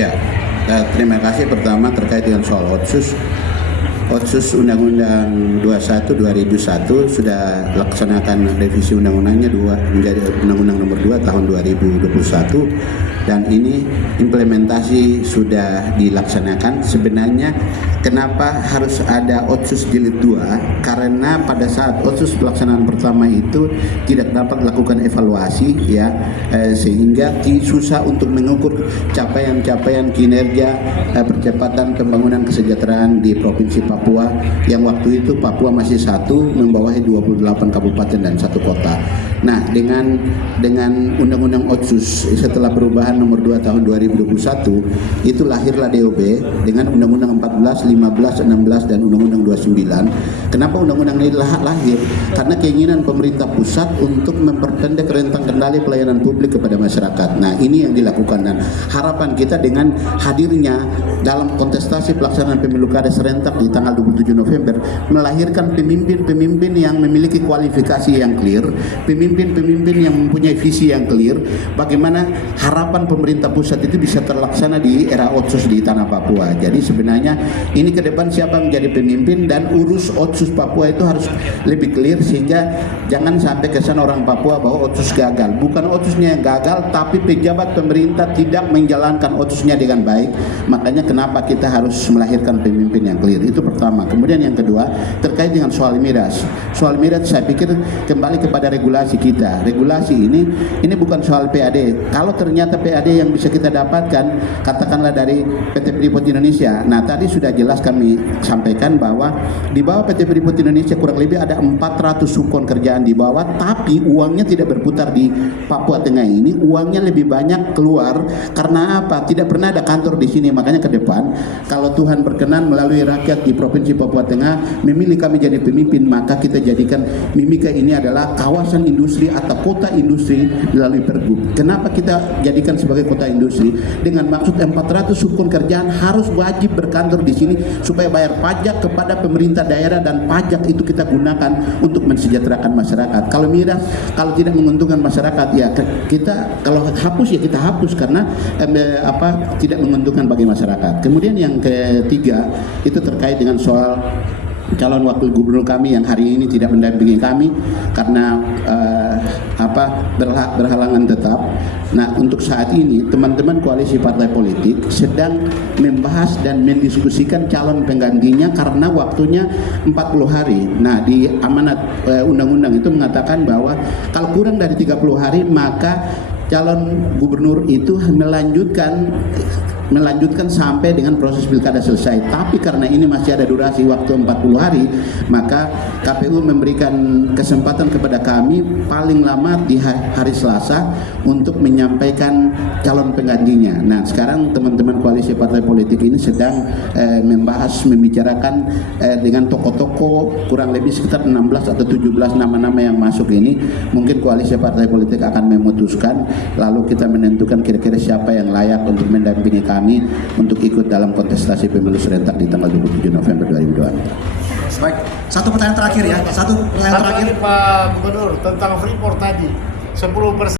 Ya, terima kasih. Pertama terkait dengan soal Otsus. Otsus Undang-Undang 21 2001 sudah laksanakan revisi undang-undangnya menjadi Undang-Undang Nomor 2 Tahun 2021 dan ini implementasi sudah dilaksanakan. Sebenarnya kenapa harus ada Otsus Jilid 2? Karena pada saat Otsus pelaksanaan pertama itu tidak dapat lakukan evaluasi ya, sehingga susah untuk mengukur capaian-capaian kinerja percepatan pembangunan kesejahteraan di Provinsi Papua yang waktu itu Papua masih satu membawahi 28 kabupaten dan satu kota. Nah, dengan Undang-Undang Otsus setelah perubahan Nomor 2 Tahun 2021 itu lahirlah DOB dengan Undang-Undang 14, 15, 16 dan Undang-Undang 29. Kenapa undang-undang ini lahir? Karena keinginan pemerintah pusat untuk memperpendek rentang kendali pelayanan publik kepada masyarakat. Nah, ini yang dilakukan dan harapan kita dengan hadirnya dalam kontestasi pelaksanaan pemilu kada serentak di tanggal 27 November melahirkan pemimpin-pemimpin yang memiliki kualifikasi yang clear, pemimpin-pemimpin yang mempunyai visi yang clear, bagaimana harapan pemerintah pusat itu bisa terlaksana di era Otsus di tanah Papua. Jadi sebenarnya ini ke depan siapa menjadi pemimpin dan urus Otsus Papua itu harus lebih clear sehingga jangan sampai kesan orang Papua bahwa Otsus gagal. Bukan Otsusnya yang gagal, tapi pejabat pemerintah tidak menjalankan Otsusnya dengan baik. Makanya kenapa kita harus melahirkan pemimpin yang clear. Itu pertama. Kemudian yang kedua terkait dengan soal miras. Soal miras saya pikir kembali kepada regulasi kita. Regulasi ini bukan soal PAD. Kalau ternyata PAD yang bisa kita dapatkan katakanlah dari PT Freeport Indonesia. Nah, tadi sudah jelas kami sampaikan bahwa di bawah PT Freeport Indonesia kurang lebih ada 400 subkon kerjaan di bawah, tapi uangnya tidak berputar di Papua Tengah ini. Uangnya lebih banyak keluar karena apa? Tidak pernah ada kantor di sini. Makanya ke depan kalau Tuhan berkenan melalui rakyat di Provinsi Papua Tengah memilih kami jadi pemimpin, maka kita jadikan Mimika ini adalah kawasan industri atau kota industri melalui Pergub. Kenapa kita jadikan sebagai kota industri? Dengan maksud 400 subkon kerjaan harus wajib berkantor di sini supaya bayar pajak kepada pemerintah daerah dan pajak itu kita gunakan untuk mensejahterakan masyarakat. Kalau miras, kalau tidak menguntungkan masyarakat ya kita kalau hapus ya kita hapus karena tidak menguntungkan bagi masyarakat. Kemudian yang ketiga itu terkait dengan soal calon wakil gubernur kami yang hari ini tidak mendampingi kami karena berhalangan tetap. Nah, untuk saat ini teman-teman koalisi partai politik sedang membahas dan mendiskusikan calon penggantinya karena waktunya 40 hari. Nah, di amanat undang-undang itu mengatakan bahwa kalau kurang dari 30 hari maka calon gubernur itu melanjutkan sampai dengan proses pilkada selesai. Tapi karena ini masih ada durasi waktu 40 hari, maka KPU memberikan kesempatan kepada kami paling lama di hari Selasa untuk menyampaikan calon penggantinya. Nah, sekarang teman-teman koalisi partai politik ini sedang membicarakan dengan tokoh-tokoh kurang lebih sekitar 16 atau 17 nama-nama yang masuk ini. Mungkin koalisi partai politik akan memutuskan, lalu kita menentukan kira-kira siapa yang layak untuk mendampingi kami untuk ikut dalam kontestasi pemilu serentak di tanggal 27 November 2024. Baik, satu pertanyaan terakhir ya. Satu pertanyaan terakhir Pak Gubernur tentang Freeport tadi 10%